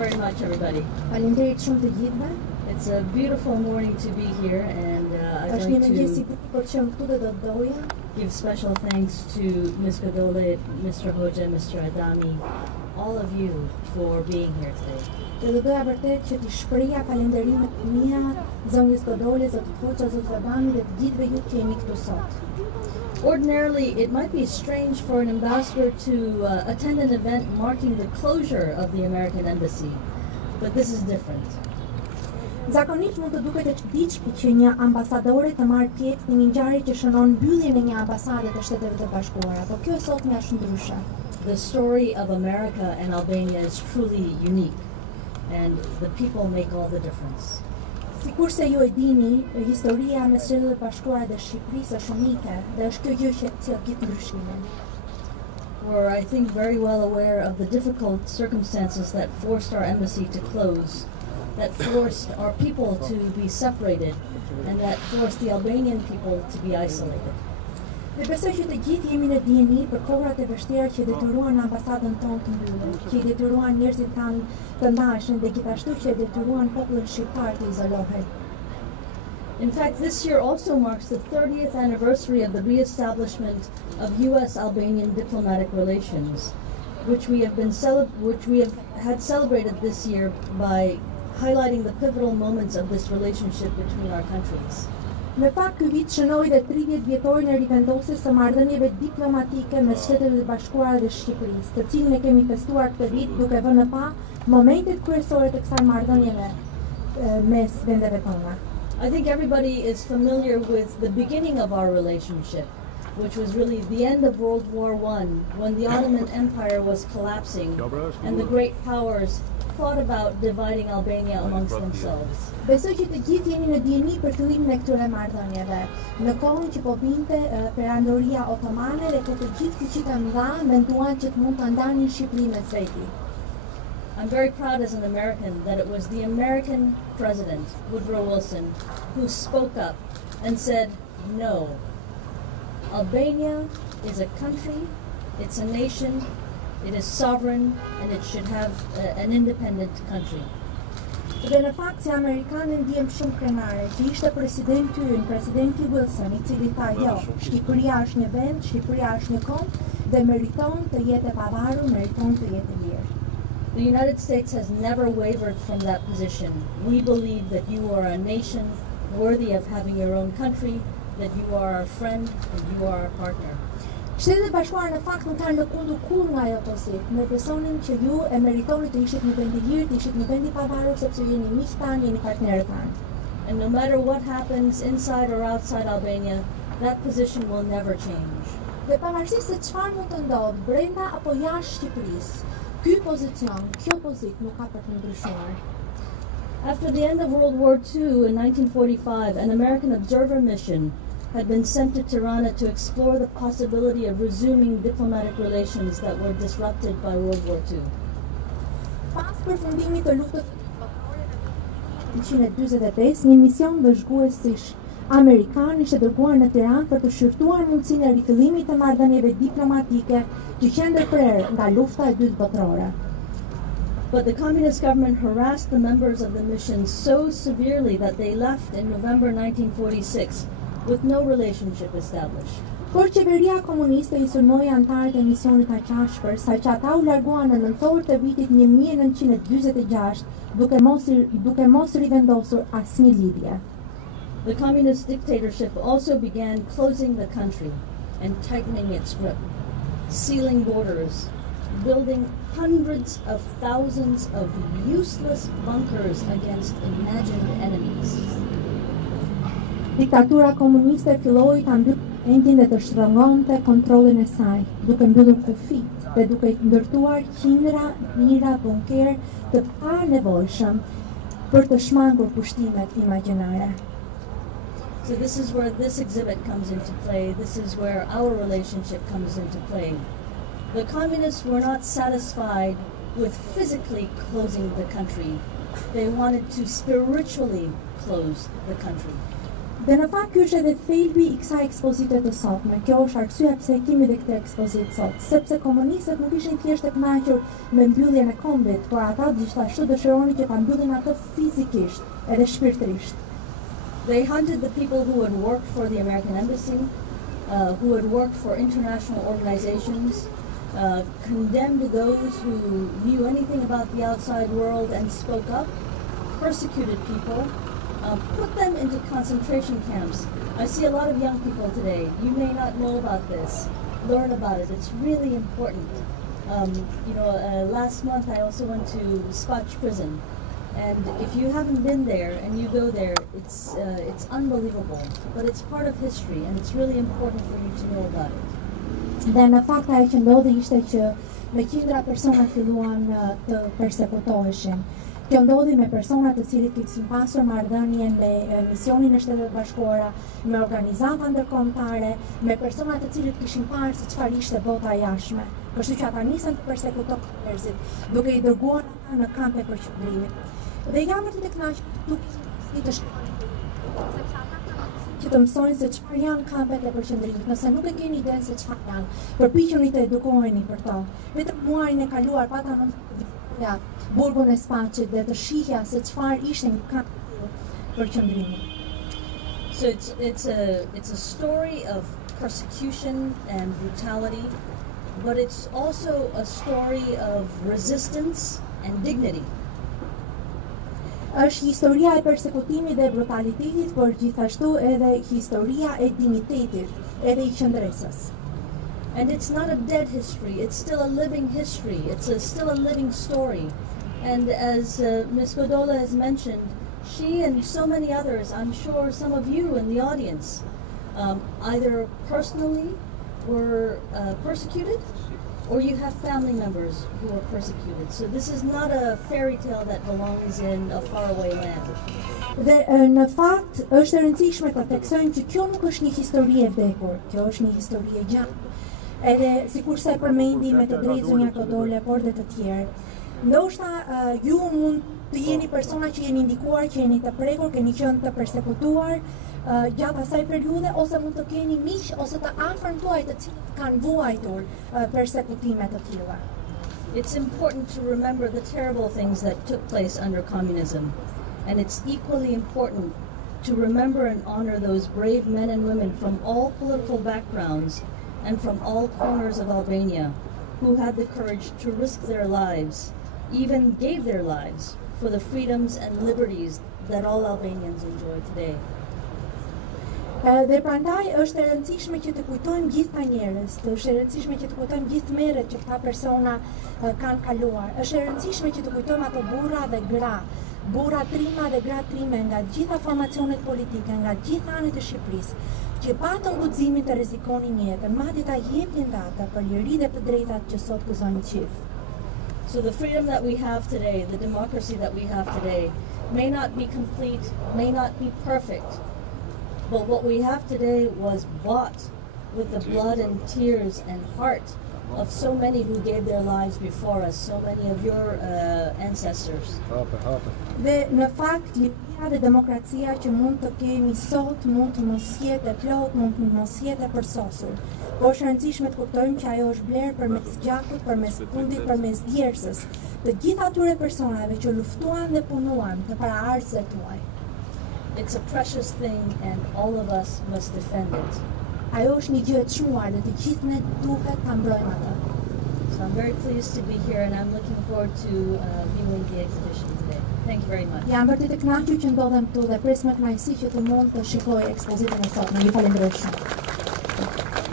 very much, everybody. Faleminderit shumë të gjithëve. It's a beautiful morning to be here, and I'd Është një like mëngjes i to bukur që jam këtu dhe do të doja give special thanks to Ms. Godole, Mr. Hoxha, Mr. Adami, all of you for being here today. dhe do doja vërtet që t'i shpreha falënderimet mia zonjës Godole, zotit Hoxha, zotit Adami dhe të gjithëve ju që jeni këtu sot. Ordinarily, it might be strange for an ambassador to attend an event marking the closure of the American embassy, but this is different. Zakonisht mund të duket e çuditshme që një ambasadore të marrë pjesë në një ngjarje që shënon mbylljen e një ambasade të Shteteve të Bashkuara, por kjo sot është ndryshe. The story of America and Albania is truly unique, and the people make all the difference. Sikurse ju e dini, historia mes Shtetit të Bashkuara dhe Shqipërisë është unike dhe është kjo gjë që sjell ndryshimin. We're, I think, very well aware of the difficult circumstances that forced our embassy to close, that forced our people to be separated, and that forced the Albanian people to be isolated. Dhe besoj që të gjithë jemi në dijeni për kohrat e vështira që detyruan ambasadën tonë të mbyllur, që i detyruan njerëzit tanë të ndaheshin dhe gjithashtu që detyruan popullin shqiptar të izolohet. In fact, this year also marks the 30th anniversary of the re-establishment of U.S.-Albanian diplomatic relations, which we have had celebrated this year by highlighting the pivotal moments of this relationship between our countries. Në fakt, ky vit shënoi dhe 30 vjetorin e rivendosjes së marrëdhënieve diplomatike mes Shteteve të Bashkuara dhe Shqipërisë, të cilën e kemi festuar këtë vit duke vënë pa momentet kryesore të kësaj marrëdhënieve mes vendeve tona. I think everybody is familiar with the beginning of our relationship, which was really the end of World War I, when the Ottoman Empire was collapsing and the great powers thought about dividing Albania amongst themselves. Besoj që të gjithë jeni në dijeni për fillimin e këtyre marrëdhënieve, në kohën që po vinte perandoria otomane dhe ku të gjithë fuqitë e mëdha menduan që të mund ta ndanin Shqipërinë mes veti. I'm very proud as an American that it was the American president, Woodrow Wilson, who spoke up and said, no, Albania is a country, it's a nation, it is sovereign, and it should have an independent country. Dhe në fakt si amerikanë ndihem shumë krenare që ishte presidenti Wilson, i cili tha jo, Shqipëria është një vend, Shqipëria është një kombë dhe meriton të jetë e pavarur, meriton të jetë e lirë. The United States has never wavered from that position. We believe that you are a nation worthy of having your own country, that you are our friend, and you are our partner. Shtetet e Bashkuara në fakt nuk kanë lëkundur kurrë nga ajo pozitë. Ne besonim që ju e meritoni të ishit një vend i lirë, të ishit një vend i pavarur sepse jeni miq tanë, jeni partnerë tanë. And no matter what happens inside or outside Albania, that position will never change. Dhe pavarësisht se çfarë mund të ndodhë brenda apo jashtë Shqipërisë, ky pozicion, kjo pozitë nuk ka për të ndryshuar. After the end of World War II in 1945, an American observer mission had been sent to Tirana to explore the possibility of resuming diplomatic relations that were disrupted by World War II. Pas përfundimit të luftës në 1945, një mision vëzhguesish amerikan ishte dërguar në Tiranë për të shqyrtuar mundësinë e rifillimit të marrëdhënieve diplomatike që qenë ndërprerë nga lufta e dytë botërore. But the communist government harassed the members of the mission so severely that they left in November 1946 with no relationship established. Por qeveria komuniste I sulmoi antarët e misionit aqashpër, saqë ata u larguan në nëntor të vitit 1946 duke mos rivendosur asnjë lidhje. The communist dictatorship also began closing the country and tightening its grip, sealing borders, building hundreds of thousands of useless bunkers against imagined enemies. Diktatura komuniste filloi ta mbyllë endin dhe të shtrëngonte kontrollin e saj, duke mbyllur kufit dhe duke ndërtuar qindra mira bunker të panevojshëm për të shmangur pushtimet imagjinare. So this is where this exhibit comes into play. This is where our relationship comes into play. The communists were not satisfied with physically closing the country. They wanted to spiritually close the country. Dhe në fakt ky është edhe thelbi I kësaj ekspozite të sotme. Kjo është arsyeja pse kemi dhe këtë ekspozitë sot, sepse komunistët nuk ishin thjesht të kënaqur me mbylljen e kombit, por ata gjithashtu dëshironin që ta mbyllin atë fizikisht edhe shpirtërisht. They hunted the people who had worked for the American embassy, who had worked for international organizations, condemned those who knew anything about the outside world and spoke up, persecuted people, put them into concentration camps. I see a lot of young people today. You may not know about this. Learn about it. It's really important. Last month I also went to Spatch prison. And if you haven't been there and you go there, it's unbelievable. But it's part of history and it's really important for you to know about it. Dhe në fakt ajo që ndodhi ishte që me qindra persona filluan të persekutoheshin. Kjo ndodhi me persona të cilët kishin pasur marrëdhënie me misionin e Shtetet Bashkuara, me organizata ndërkombëtare, me persona të cilët kishin parë se çfarë ishte bota e jashtme. Kështu që ata nisën të përsekutojnë njerëzit, duke I dërguar ata në kampe përqendrimit. Dhe jam vërtet e kënaqur të shkojnë që të mësojnë se çfarë janë kampet e përqendrimit. Nëse nuk e keni idenë se çfarë janë, përpiquni të edukoheni për to. Vetëm muajin e kaluar pata në burgun e Spaqit dhe të shihja se çfarë ishte një kamp përqendrimi. So it's a story of persecution and brutality, but it's also a story of resistance and dignity. Është historia e persekutimit dhe brutalitetit, por gjithashtu edhe historia e dinjitetit, edhe I qëndresës. And it's not a dead history, it's still a living history, still a living story. And as Ms. Godola has mentioned, she and so many others, I'm sure some of you in the audience, either personally were persecuted, or you have family members who are persecuted. So this is not a fairy tale that belongs in a faraway land. Dhe në fakt është e rëndësishme të theksojmë që kjo nuk është një histori e vdekur, kjo është një histori e gjatë. Edhe sikurse përmendi me të drejtë zonja Kodole, por dhe të tjerë. Ndoshta ju mund të jeni persona që jeni ndikuar, që jeni të prekur, keni qenë të persekutuar gjatë asaj periudhe, ose mund të keni miq ose të afërm tuaj të cilët kanë vuajtur persekutime të tilla. It's important to remember the terrible things that took place under communism, and it's equally important to remember and honor those brave men and women from all political backgrounds and from all corners of Albania who had the courage to risk their lives, even gave their lives for the freedoms and liberties that all Albanians enjoy today. Dhe prandaj është e rëndësishme që të kujtojmë gjithë këta njerëz, është e rëndësishme që të kujtojmë gjithë merret që këta persona kanë kaluar. Është e rëndësishme që të kujtojmë ato burra dhe gra, burra trima dhe gra trime nga të gjitha formacionet politike, nga të gjitha anët e Shqipërisë, që patën guximin të rrezikonin jetën, madje ta jepnin ata për liri dhe të drejtat që sot gëzojnë gjithë. So the freedom that we have today, the democracy that we have today, may not be complete, may not be perfect. But what we have today was bought with the blood and tears and heart of so many who gave their lives before us, so many of your ancestors. Dhe në fakt, liria dhe demokracia që mund të kemi sot mund të mos jetë plot, mund të mos jetë përsosur. Po është rëndësishme të kuptojmë që ajo është blerë përmes gjakut, përmes fundit, përmes djersës, të gjitha atyre personave që luftuan dhe punuan të paraardhësve tuaj. It's a precious thing and all of us must defend it. Ajo është një gjë e çmuar dhe të gjithë ne duhet ta mbrojmë atë. So I'm very pleased to be here and I'm looking forward to viewing the exhibition today. Thank you very much. Jam vërtet e kënaqur që ndodhem këtu dhe pres me kënaqësi që të mund të shikoj ekspozitën e sotme. Ju falenderoj shumë.